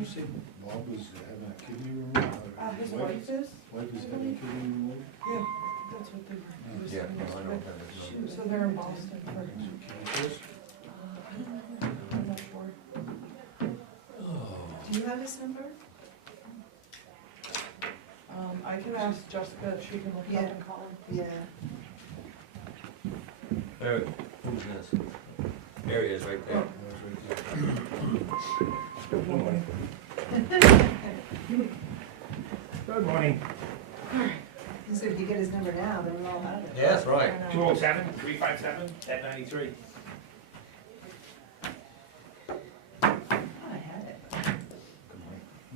you say Bob was having a kidney removed? His wife is? Wife is having a kidney removed? Yeah, that's what they were. he was Yeah, saying no, I yesterday. know that is. So they're in Boston for, Cancers? I'm not sure. Do you have his number? I can ask Jessica if she can look it up and call him. Yeah. There, who's this? There he is, right there. Good morning. Good morning. So if you get his number now, then we'll all have it. Yeah, that's right. 207-357-1093. I had it.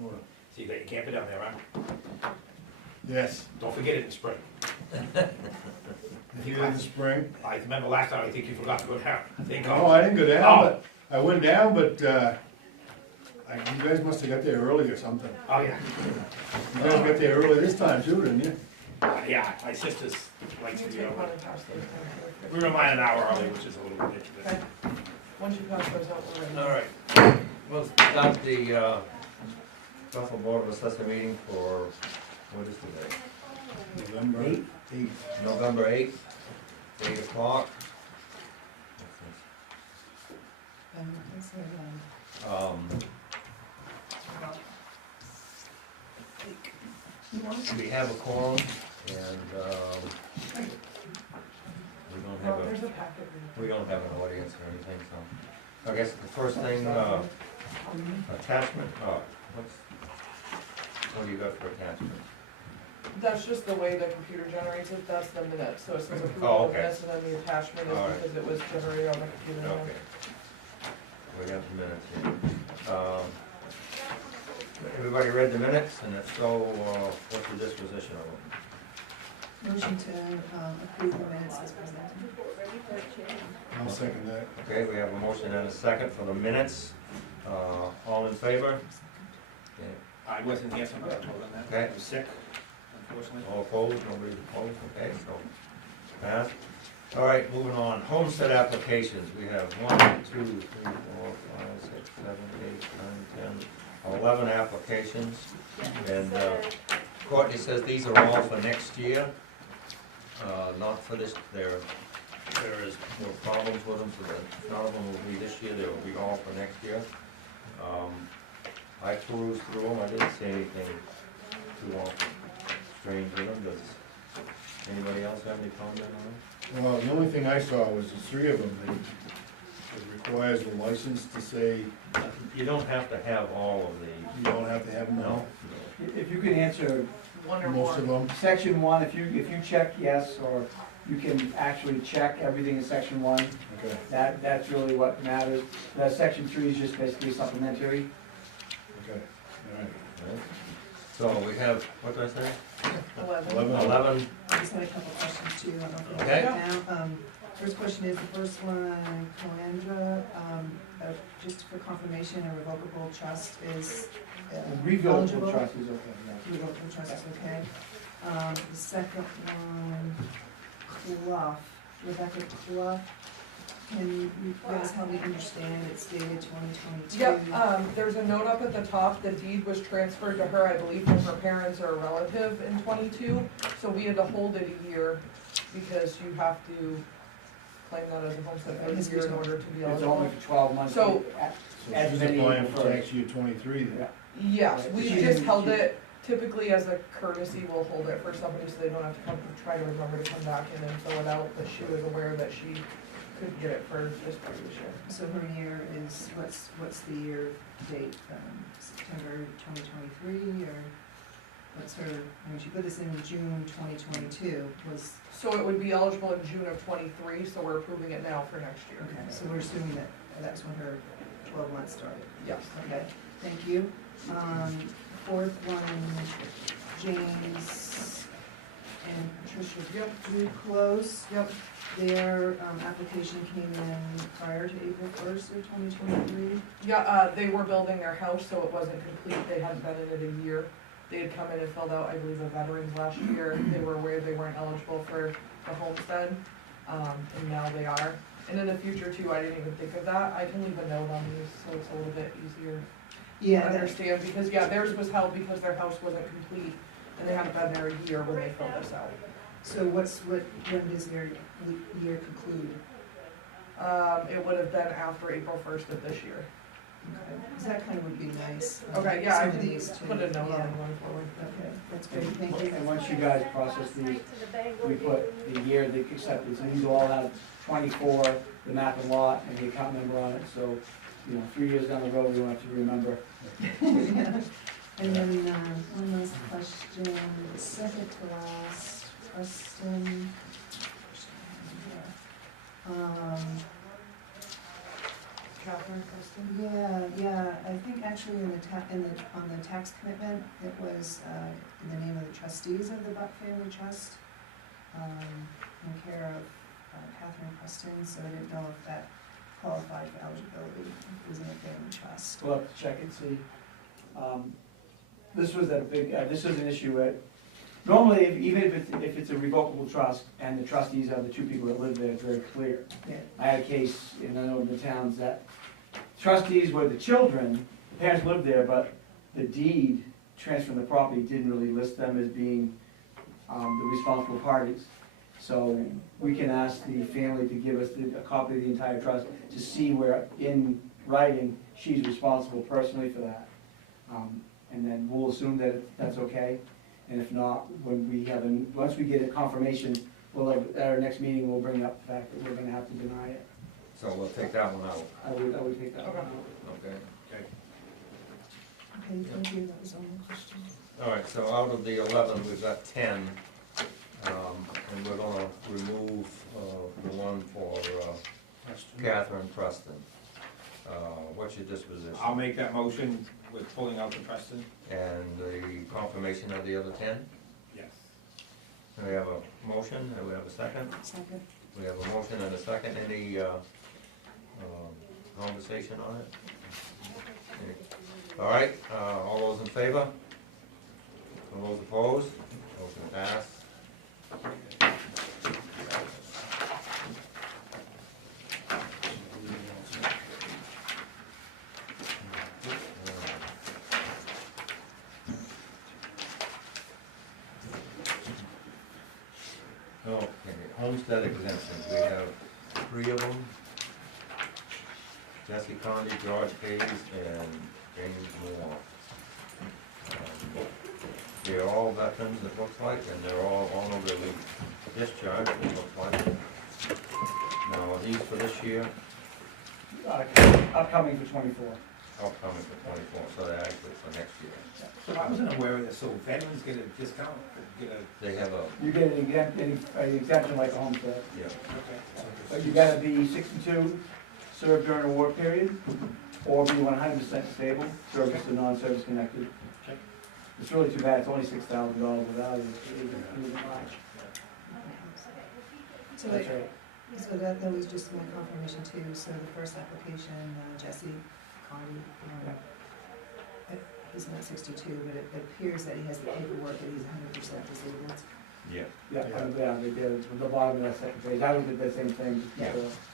So you got your camper down there, huh? Yes, Don't forget it in spring. here in the spring. I remember last time, I think you forgot to go down. I think. No, I didn't go down, Oh. but, I went down, but, you guys must have got there early or something. Oh, yeah. You guys got there early this time too, didn't you? Yeah, my sister's like You to be take one over. and pass those down. We were mine an hour early, which is a little ridiculous. Okay. Once you pass those out, we're ready. All right. We'll start the Bethel Board of Assessor meeting for, what is today? November 8th. November 8th, 8 o'clock. That's what, We have a quorum, and Oh, there's a packet. we don't have an audience or anything, so. I guess the first thing, attachment, what do you got for attachment? That's just the way the computer generates it, that's the minute, so it says Oh, approval of okay. this, and then the attachment All is right. because it was generated on the computer. now. Okay. We have the minutes here. Everybody read the minutes, and if so, what's the disposition of them? motion to approve the minutes as presented. I'll second that. Okay, we have a motion and a second for the minutes. All in favor? Okay. I wasn't here, so I'm not told on that. Okay. I was sick, unfortunately. All opposed, nobody opposed, okay, so passed. All right, moving on, homestead applications, we have 1, 2, 3, 4, 5, 6, 7, 8, 9, 10, 11 applications. And Courtney says these are all for next year, not for this, there is no problems with them, so that none of them will be this year, they will be all for next year. I perused through them, I didn't see anything too strange with them. Does anybody else have any comment on them? Well, the only thing I saw was the three of them, it requires a license to say, You don't have to have all of the, you don't have to have them all. If you can answer One or Most of more. them, section one, if you check yes, or you can actually check everything in section one, okay, that's really what matters. Section three is just basically supplementary. okay, all right. so we have, what did I say? 11. 11, I just had a couple questions too. I don't know if I Okay. have it now. First question is, the first one, Calandra, just for confirmation, a revocable trust is Revocable eligible? trust is okay, yeah. Revocable trust is okay. The second one, Clough, Rebecca Clough. Can you guys help me understand, it's dated 2022? Yep, there's a note up at the top, the deed was transferred to her, I believe, from her parents or a relative in 22. So we had to hold it a year, because you have to claim that as a homestead for a year in order to be It's eligible. only for 12 months. So- So As she's many applying for first. tax year 23 then? Yeah. Yes, we She just didn't- held she- it, typically as a courtesy, we'll hold it for somebody so they don't have to come, try to remember to come back in and fill it out, but she was aware that she couldn't get it for this previous year. So her year is, what's the year date, September 2023, or what's her, I mean, she put this in June 2022, was, So it would be eligible in June of 23, so we're approving it now for next year. okay, so we're assuming that that's when her 12 months started. Yes. Okay, thank you. Fourth one, James and Patricia, Drew Close. Yep. Their application came in prior to April 1st of 2023. Yeah, they were building their house, so it wasn't complete, they hadn't been in it a year. They had come in and filled out, I believe, a veterans last year, they were aware they weren't eligible for the homestead, and now they are. And in the future too, I didn't even think of that, I can leave a note on these, so it's a little bit easier. Yeah, that, understand, because, yeah, theirs was held because their house wasn't complete, and they hadn't been there a year when they filled this out. so when does their year conclude? It would have been after April 1st of this year. Okay, 'cause that kind of would be nice. Okay, yeah, I some of can these too. put a note on Yeah. going forward. Okay, that's great, thank you. And once you guys process these, we put the year they accepted, so these will all have 24, the map and lot, and the account number on it, so, 3 years down the road, we won't have to remember. Yeah. And then, one last question, the second to last, Preston. Catherine, Kristen? Yeah, I think actually on the tax commitment, it was, in the name of the trustees of the Buck Family Trust, in care of Catherine Preston, so I didn't know if that qualified for eligibility, if it was in a family trust. We'll have to check and see. This was this was an issue that, normally, even if it's a revocable trust, and the trustees are the two people that live there, it's very clear. Yeah. I had a case in another of the towns that trustees were the children, the parents lived there, but the deed transferring the property didn't really list them as being the responsible parties. So we can ask the family to give us a copy of the entire trust to see where, in writing, she's responsible personally for that. And then we'll assume that that's okay. And if not, when we have once we get a confirmation, at our next meeting, we'll bring up the fact that we're gonna have to deny it. So we'll take that one out, I would take that one out. okay? Okay, thank you, that was all my questions. All right, so out of the 11, we've got 10, and we're gonna remove the one for Catherine Preston. What's your disposition? I'll make that motion with pulling out the Preston. And the confirmation of the other 10? Yes. We have a motion, and we have a second. Second. We have a motion and a second. Any conversation on it? All right, all those in favor? All those opposed? Motion passed. Okay, homestead exemptions, we have 3 of them. Jesse Condy, George Hayes, and James Moore. They're all veterans, it looks like, and they're all honorably discharged, it looks like. Now, are these for this year? Upcoming for 24. Upcoming for 24, so they're actually for next year. So I wasn't aware of this, so veterans get a discount, get a, They have a, You get an exemption like a homestead, yeah, okay. but you gotta be 62, served during a war period, or be 100% stable, service to non-service connected. Okay. It's really too bad, it's only $6,000 of value, it isn't much. So That's right. So that was just my confirmation too, so the first application, Jesse Condy, he's not 62, but it appears that he has the paperwork that he's 100% disabled. yeah. Yeah, they did, it. The bottom of that second page, I would do the same thing. Yeah.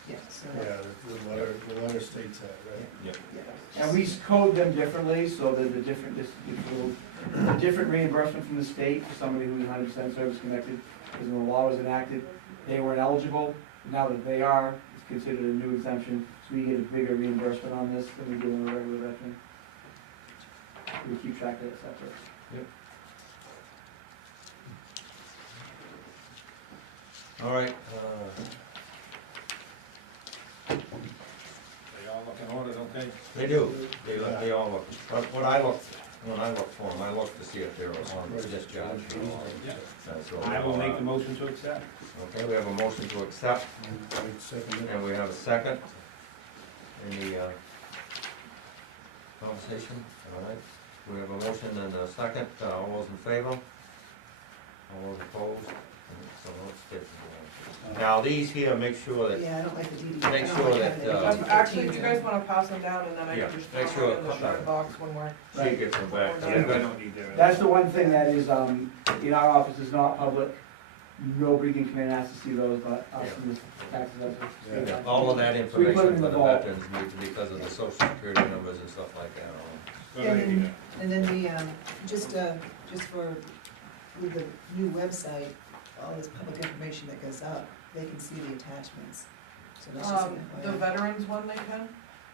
Yeah, so, Yeah, the letter states that, right? Yeah. yeah. And we code them differently, so there's a different, a different reimbursement from the state for somebody who's 100% service connected, because when the law was enacted, they weren't eligible. Now that they are, it's considered a new exemption, so we get a bigger reimbursement on this than we do on a regular veteran. We keep track of it separate. Yep. All right, They all look in order, don't they? they do, they all look, when I look for them, I look to see if they're on this discharge. Yeah. So, I will make the motion to accept. Okay, we have a motion to accept, I would second it. and we have a second. Any conversation? All right, we have a motion and a second, all those in favor? All those opposed? So let's get, now, these here, make sure that, Yeah, I don't like the DD. Make I don't sure like that, having it. Actually, if you guys wanna pass them down, and then I Yeah, can just make throw sure- them in the shard box when we're. she gets them back. Yeah, I don't need their. That's the one thing that is, in our office is not public. Nobody can come in and ask to see those, but us and the tax assessors. Yeah. All of that So we put information them in for the the vault. veterans, because of the social security numbers and stuff like that. Good And idea. then, and then just for, with the new website, all this public information that goes up, they can see the attachments. So that's just an The FYI. veterans one they can,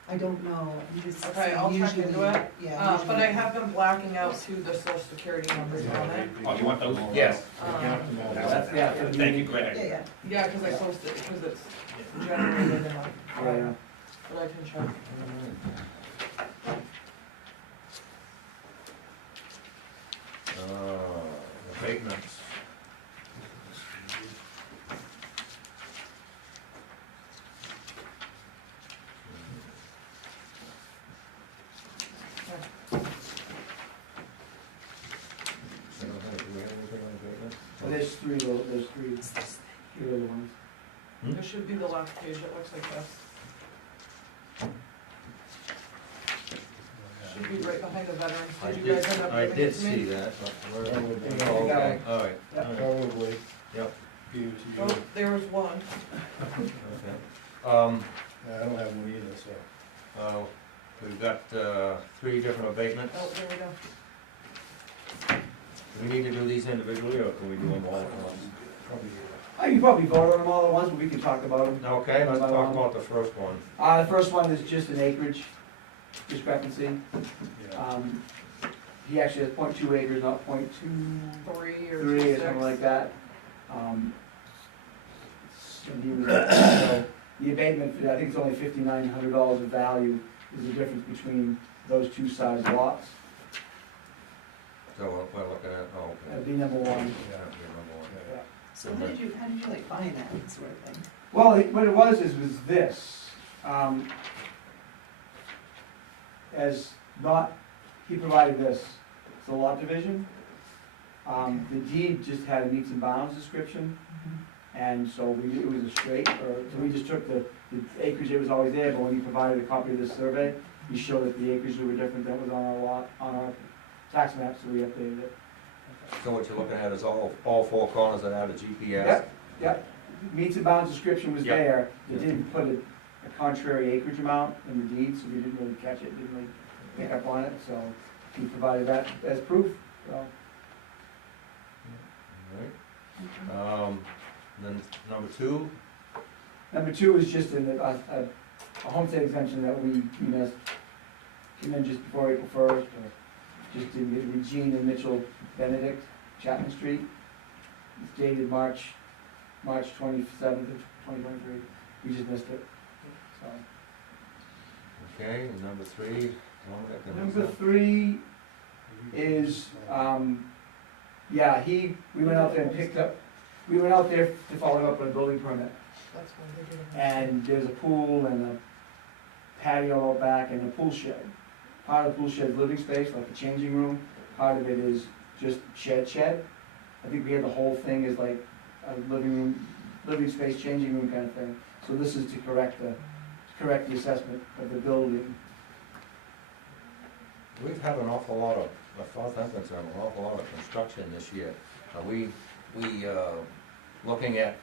I don't know, I'm just Okay, saying I'll check usually, into it. yeah. but I usually- have been blacking out too the social security numbers on it. Oh, you want those? Yes. They count them all. That's, yeah, for the Thank you, meeting. Greg. Yeah, yeah. Yeah, cause I posted, because it's generated in a, Yeah. but I can check. Abatements. Do we have anything on abatements? Well, there's three little ones. It should be the last page, it looks like this. Should be right behind the veterans. I Did you guys did, end up I giving did it to see me? that, but where, Probably. oh, okay, all right, Yep. all right, Probably. yep, Give it to Oh, you. there was one. okay. Yeah, I don't have one either, so. We've got, three different abatements. Oh, there we go. Do we need to do these individually, or can we do them all at once? Probably. You can probably vote on them all at once, but we can talk about them. Okay, let's talk about the first one. The first one is just an acreage discrepancy. Yeah. He actually has 0.2 acres, not 0.23 3 or or 6. something like that. And he was, so the abatement, I think it's only $5,900 of value is the difference between those two sized lots. So we're looking at, oh, okay. That'd be number one. Yeah, you're number one. Yeah. So how did you like find that sort of thing? Well, what it was this. As not, he provided this, it's a lot division. The deed just had a meets and bounds description, and so it was a straight, so we just took the acreage that was always there, but when he provided a copy of this survey, he showed that the acreage were different than was on our lot, on our tax map, so we updated it. So what you're looking at is all four corners that have a GPS? Yep, yep, meets and bounds description was Yep. there, it didn't put a contrary acreage amount in the deed, so we didn't really catch it, didn't really pick up on it, so he provided that as proof, so. Alright. Then number two, Number two is just a homestead exemption that we missed, came in just before April 1st, or just didn't get Regine and Mitchell Benedict, Chapman Street. It's dated March 27th of 2023, we just missed it, so. okay, and number three, Number three is, we went out there and picked up, we went out there to follow up on a building permit. That's when they did it. And there's a pool and a patio out back and a pool shed. Part of the pool shed is living space, like a changing room, part of it is just shed. I think we had the whole thing is like a living space, changing room kind of thing. So this is to correct the assessment of the building. We've had an awful lot of, as far as I'm concerned, an awful lot of construction this year. Are we looking at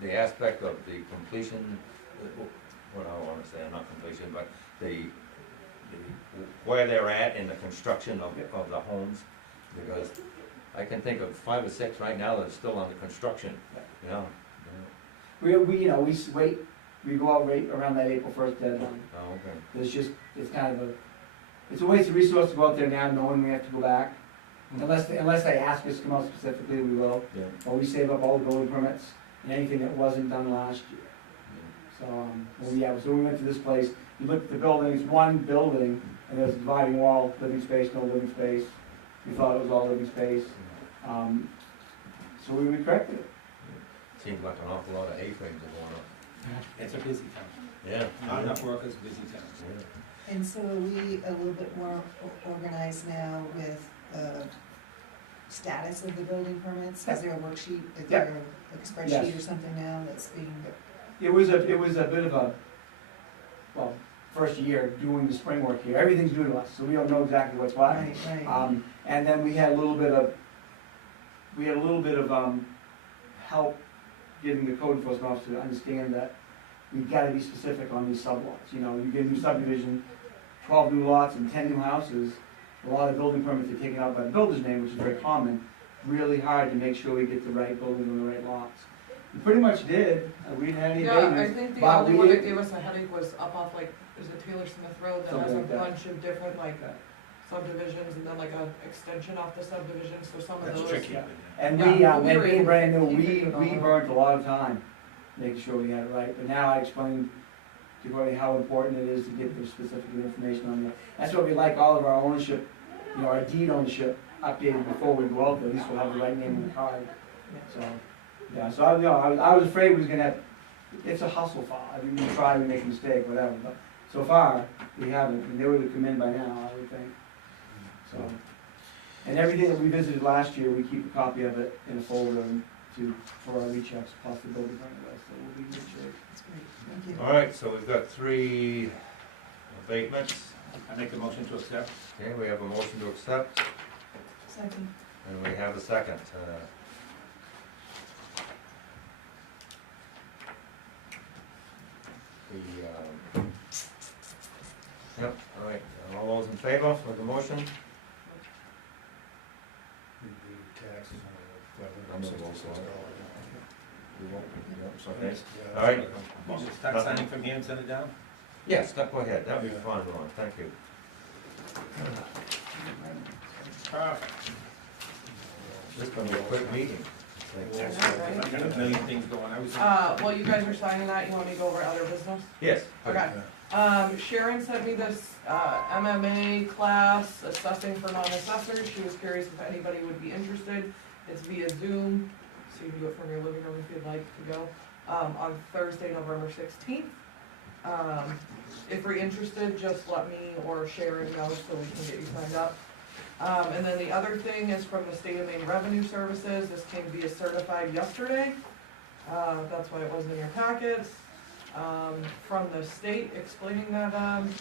the aspect of the completion, what I wanna say, not completion, but where they're at in the construction of the homes? Because I can think of 5 or 6 right now that are still under construction, you know? We go out right around that April 1st deadline. Oh, okay. It's a waste of resource to go out there now knowing we have to go back. Unless they ask us to come out specifically, we will. Yeah. Or we save up all the building permits and anything that wasn't done last year. So we went to this place, you look at the building, it's one building, and there's a dividing wall, living space, no living space. We thought it was all living space. So we corrected it. Seems like an awful lot of A-frames are going up. It's a busy town. Yeah. Not enough workers, busy town. And so are we a little bit more organized now with the status of the building permits? Is there a worksheet, is there like a spreadsheet Yes. or something now that's being? It was a bit of a, first year doing the spring work here. Everything's new to us, so we don't know exactly what's what. Right. And then we had a little bit of help getting the code enforcement officer to understand that we've gotta be specific on these sublots. You know, you get a new subdivision, 12 new lots and 10 new houses, a lot of building permits are taken out by the builder's name, which is very common. Really hard to make sure we get the right buildings on the right lots. We pretty much did, we didn't have any Yeah, I abatements. think the but only we one that didn't- gave us a headache was up off like, is it Taylor Smith Road that has Something a like that. bunch of different like subdivisions and then like a extension off the subdivision, so some of That's those. tricky. Yeah. And Yeah, we, but we and were being able brand to new, keep we it all. burnt a lot of time making sure we had it right. But now I explained to Gordy how important it is to get the specific information on there. That's what we like, all of our ownership, you know, our deed ownership updated before we go out there, at least we'll have the right name on the card. So, yeah, so I was afraid we was gonna have, it's a hustle file, I mean, we try, we make a mistake, whatever, but so far, we haven't, and they would have come in by now, I would think. So, and everything that we visited last year, we keep a copy of it in a folder for our rechecks, plus the building permit list, so we'll be in good shape. That's great, thank you. All right, so we've got 3 abatements. I make a motion to accept. Okay, we have a motion to accept, Second. and we have a second. Yep, all right, all those in favor of the motion? The taxes I'm on gonna vote for it. You won't, Okay. yep, all right. Start signing from here and send it down? Yes, go ahead, that'd be fun, Ron, thank you. Perfect. This is gonna be a quick meeting. I got a million things going, I was. Well, you guys are signing that, you want me to go over other business? Yes. Okay. Sharon sent me this, MMA class, assessing for non-assessors. She was curious if anybody would be interested. It's via Zoom, so you can do it from your living room if you'd like to go, on Thursday, November 16th. If you're interested, just let me or Sharon know so we can get you signed up. And then the other thing is from the State of Maine Revenue Services. This came via certified yesterday. That's why it wasn't in your packets. From the state explaining that, I'm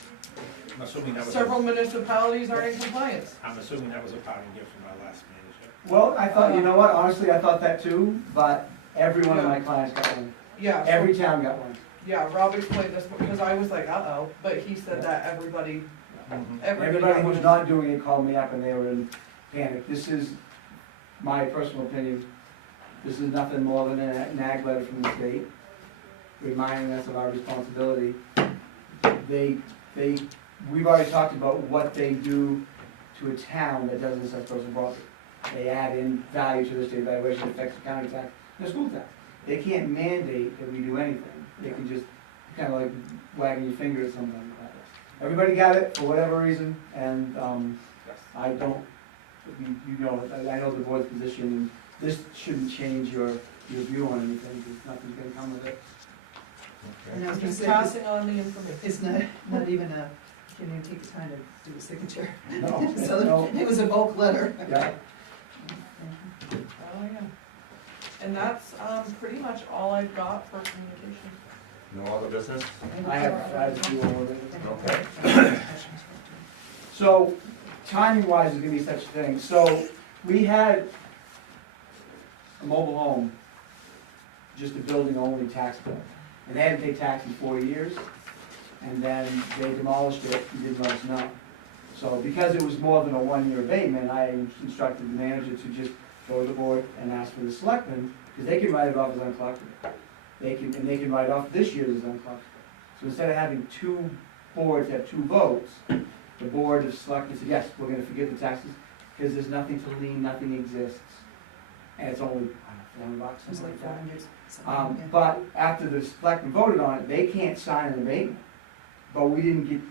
assuming that was. several municipalities are in compliance. I'm assuming that was a parting gift from our last manager. Well, I thought, you know what, honestly, I thought that too, but every one of my clients got one. Yeah, so- Every town got one. yeah, Rob explained this because I was like, uh-oh, but he said that everybody Everybody got who's one. not doing it called me up and they were in panic. This is my personal opinion. This is nothing more than a nag letter from the state reminding us of our responsibility. We've already talked about what they do to a town that doesn't assess personal property. They add in value to the state valuation, affects the county tax, and the school tax. They can't mandate that we do anything. They can just kind of like wagging your finger at something like that. Everybody got it for whatever reason, and I don't, you know, I know the board's position, and this shouldn't change your view on anything, because nothing's gonna come of it. And I was gonna Just say, passing on the information. it's not even a, can't even take the time to do a signature. No, So no, it was a bulk letter. yeah, Oh, yeah. And that's, pretty much all I've got for communication. No other business? I have a few more. Okay. So, timing wise is gonna be such a thing, so, we had a mobile home, just a building only tax bill, and they hadn't paid tax in 4 years, and then they demolished it and didn't let us know. So, because it was more than a 1-year abatement, I instructed the manager to just go to the board and ask for the selectmen, because they can write it off as uncollectible. They can write off this year's as uncollectible. So instead of having 2 boards have 2 votes, the board of selectmen said, yes, we're gonna forgive the taxes, because there's nothing to lien, nothing exists. And it's only, I don't know, $400, It was something like like that. 400 something, yeah. But after the selectmen voted on it, they can't sign an abatement. But we didn't get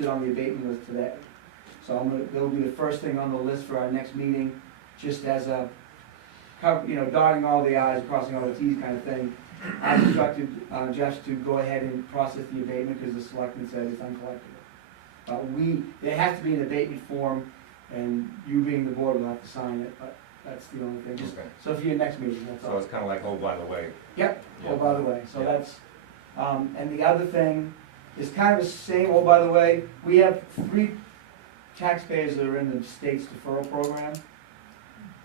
it on the abatement list today. So it'll be the first thing on the list for our next meeting, just as a, you know, dotting all the i's, crossing all the t's kind of thing. I instructed Jeff to go ahead and process the abatement, because the selectmen said it's uncollectible. There has to be an abatement form, and you being the board will have to sign it, but that's the only thing. Just Okay. so for your next meeting, that's all. So it's kinda like, oh, by the way. Yep, Yeah. oh, by the way, so Yeah. that's, and the other thing is kind of the same, oh, by the way, we have 3 taxpayers that are in the state's deferral program,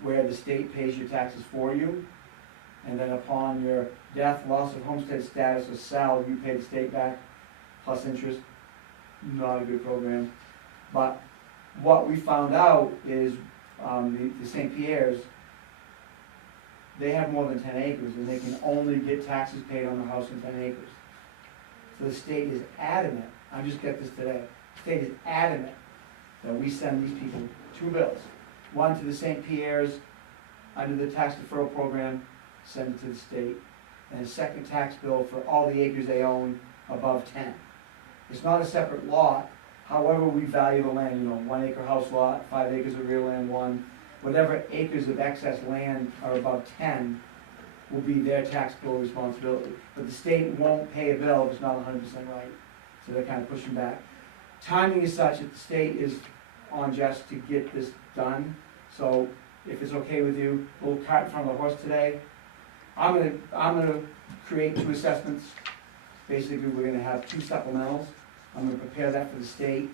where the state pays your taxes for you, and then upon your death, loss of homestead status, or salary, you pay the state back, plus interest. Not a good program, but what we found out is, the St. Pierre's, they have more than 10 acres, and they can only get taxes paid on the house in 10 acres. So the state is adamant, I just got this today, the state is adamant that we send these people 2 bills. One to the St. Pierre's, under the tax deferral program, send it to the state, and a second tax bill for all the acres they own above 10. It's not a separate lot, however we value the land, 1 acre house lot, 5 acres of rear land 1, whatever acres of excess land are above 10 will be their tax bill responsibility. But the state won't pay a bill if it's not 100% right, so they're kind of pushing back. Timing is such that the state is on just to get this done, so if it's okay with you, we'll cart in front of the horse today. I'm gonna create 2 assessments. Basically, we're gonna have 2 supplementals. I'm gonna prepare that for the state.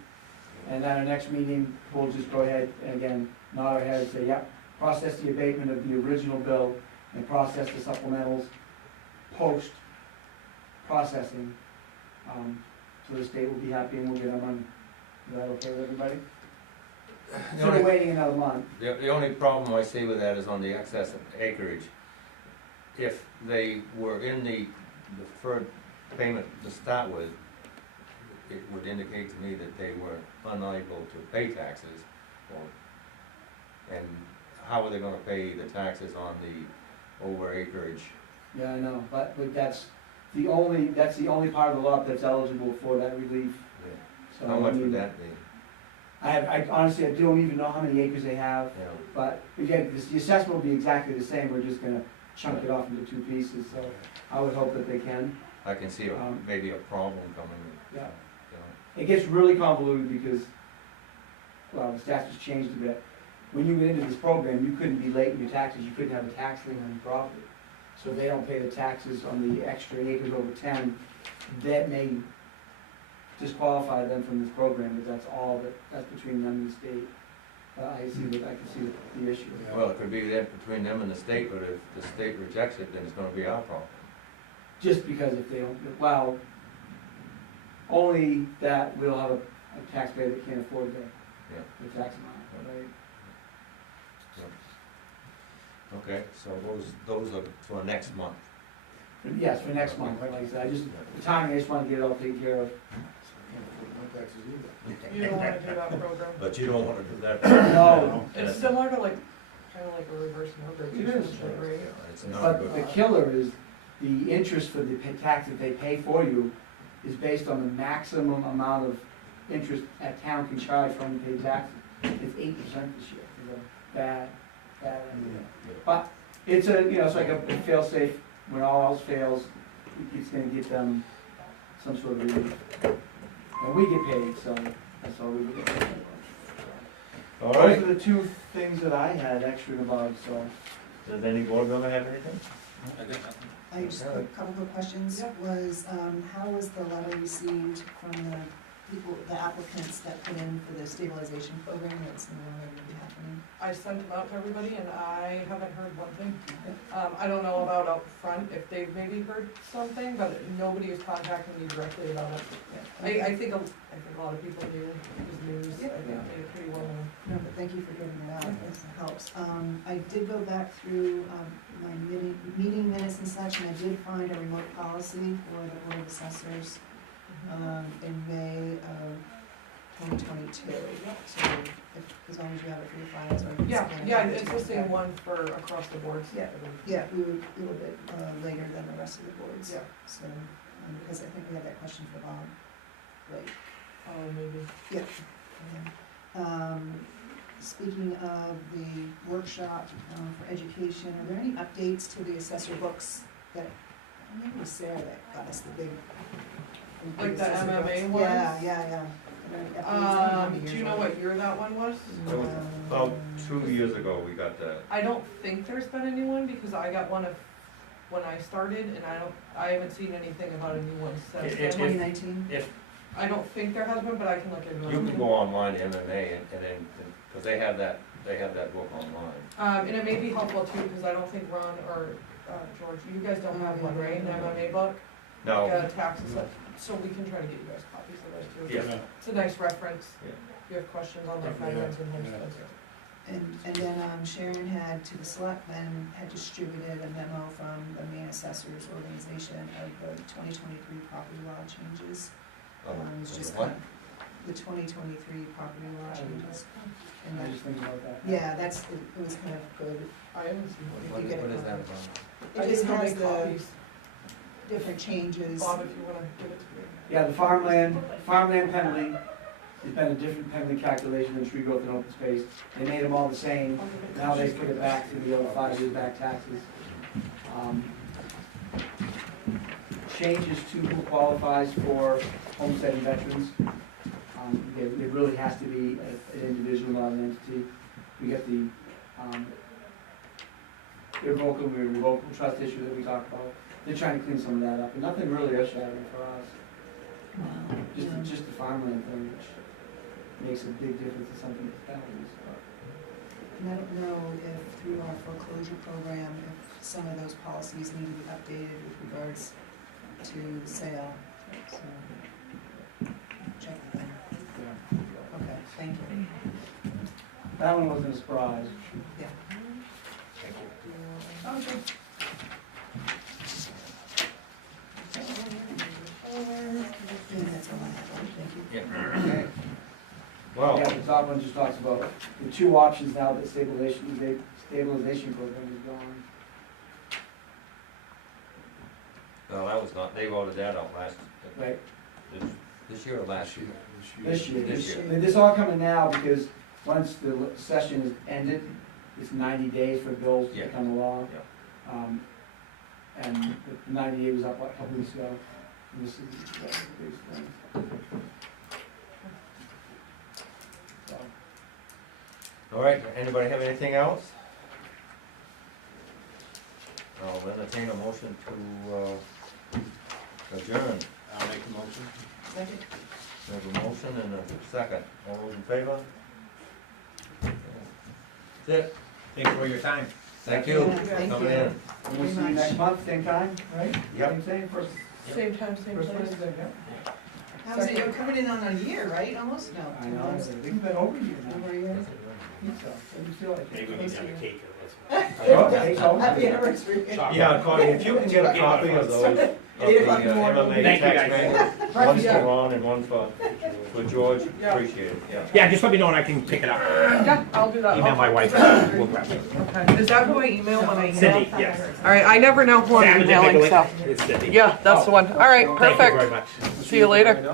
And at our next meeting, we'll just go ahead and again, nod our head and say, yep, process the abatement of the original bill and process the supplementals post-processing. So the state will be happy and we'll get our money. Is that okay with everybody? Instead of waiting another month. The only problem I see with that is on the excess of acreage. If they were in the deferred payment to start with, it would indicate to me that they were unable to pay taxes. And how are they gonna pay the taxes on the over acreage? Yeah, I know, but that's the only part of the lot that's eligible for that relief. So, How much I mean, would that be? I honestly, I don't even know how many acres they have, You know, but again, the assessment will be exactly the same, we're just gonna chunk it off into 2 pieces, so I would hope that they can. I can see maybe a problem coming, Yeah. you know. It gets really convoluted because, well, the statute's changed a bit. When you went into this program, you couldn't be late in your taxes, you couldn't have a tax lien on your property. So if they don't pay the taxes on the extra acres over 10, that may disqualify them from this program, but that's between them and the state. I can see the issue. Well, it could be that between them and the state, but if the state rejects it, then it's gonna be our problem. Just because if they don't, well, only that we'll have a taxpayer that can't afford the tax amount, right? Okay, so those are for next month. Yes, for next month, like I said, the timing, I just wanna get it all taken care of. No taxes either. You don't wanna do that program. But you don't wanna do that. No, It's similar to like, kinda like a reverse mortgage. It is. essentially, right? It's not but good. the killer is the interest for the tax that they pay for you is based on the maximum amount of interest a town can charge for unpaid taxes. It's 8% this year, it's a bad idea. But it's it's like a fail-safe, when all else fails, it's gonna get them some sort of relief. And we get paid, so that's all we get paid. All Those right, are the 2 things that I had extra about, so. does any board member have anything? I just, a couple of questions, Yeah. was, how was the letter received from the people, the applicants that put in for the stabilization program that's no longer gonna be happening? I sent them out to everybody and I haven't heard one thing. I don't know about up front, if they've maybe heard something, but nobody has contacted me directly about it. I think a lot of people knew, it was news, I think made it pretty well known. No, but thank you for getting it out, that helps. I did go back through, my meeting minutes and such, and I did find a remote policy for the Board of Assessors, in May of 2022. So as long as you have it for your files, or you can Yeah, scan it. yeah, it's the same one for across the boards. Yeah. Yeah, we were a little bit later than the rest of the boards. Yeah. So, because I think we had that question for Bob, right? Oh, maybe. Yeah. Speaking of the workshop for education, are there any updates to the assessor books that, maybe it was Sarah that got us the big. Like the assessor books? MMA ones? Yeah. Are there any updates? I don't know how many Do you years know old. what year that one was? It was about 2 years ago, we got that. I don't think there's been any one, because I got one of, when I started, and I haven't seen anything about a new one since then. 2019? I don't think there has been, but I can look into it. You can go online to MMA and then, because they have that book online. And it may be helpful too, because I don't think Ron or George, you guys don't have one, right, an MMA book? No, tax assessment, so we can try to get you guys copies of those too. Yeah. It's a nice reference. Yeah. If you have questions on like Definitely, finance and yeah. homesteads. And then Sharon had, to the selectmen, had distributed a memo from the Maine Assessors Organization of the 2023 property law changes. It's just what? kind of the 2023 property law changes. And I that, just think about that. yeah, it was kind of good. I haven't seen What- what is that about? I It just can has make the copies. different changes. Bob, if you wanna give it to me. Yeah, the farmland penalty, there's been a different penalty calculation than tree growth and open space. They made them all the same, now they put it back to the old 5 years back taxes. Changes to who qualifies for homesteading veterans. It really has to be an individual, not an entity. We get the irrevocable trust issue that we talked about. They're trying to clean some of that up, and nothing really earth-shattering for us. Just the farmland thing, which makes a big difference in something that's penalties. And I don't know if through our foreclosure program, if some of those policies need to be updated with regards to sale. So, check that. Okay, thank you. That one wasn't a surprise. Yeah. Thank you. Okay. And that's all I have, thank you. Yeah, okay. Well, Yeah, the top one just talks about the two options now that stabilization program is gone. no, that was not, they voted that out Right, this year or last year? this year. This year. And this all coming now because once the session is ended, it's 90 days for bills to Yeah. come along. And the 90 days was up, what, a couple weeks ago. And this is the big thing. So, All right, anybody have anything else? I'll entertain a motion to adjourn. I'll make the motion. Second. We have a motion and a second. All those in favor? That's it. Thank you for your time. Thank you Yeah, for thank coming you. in. and we'll see you next month, same time, right? Yep. Same, first, Same time, same first place. Wednesday, yeah. How's it, you're coming in on a year, right, almost? No. I know, almost. it's been over a year now. Over a year? I think so. What do you feel like? Maybe we need to have a cake or Oh, okay, so- Happy anniversary. something. Yeah, Connie, if you can get a copy of those, of the 8 o'clock in the morning. MMA Thank you, tax guys. manual, one for Ron and one for George, Yeah. appreciate it, yeah. Yeah, just let me know and I can pick it up. Yeah, I'll do that. Email my I'll- wife. We'll grab it. Okay. Is that who I email when I email? Cindy, yes. All right, I never know who I'm Sam, did you emailing, make a so. link? It's Cindy. Yeah, that's the one. All right, Thank you very perfect. much. See you later. No,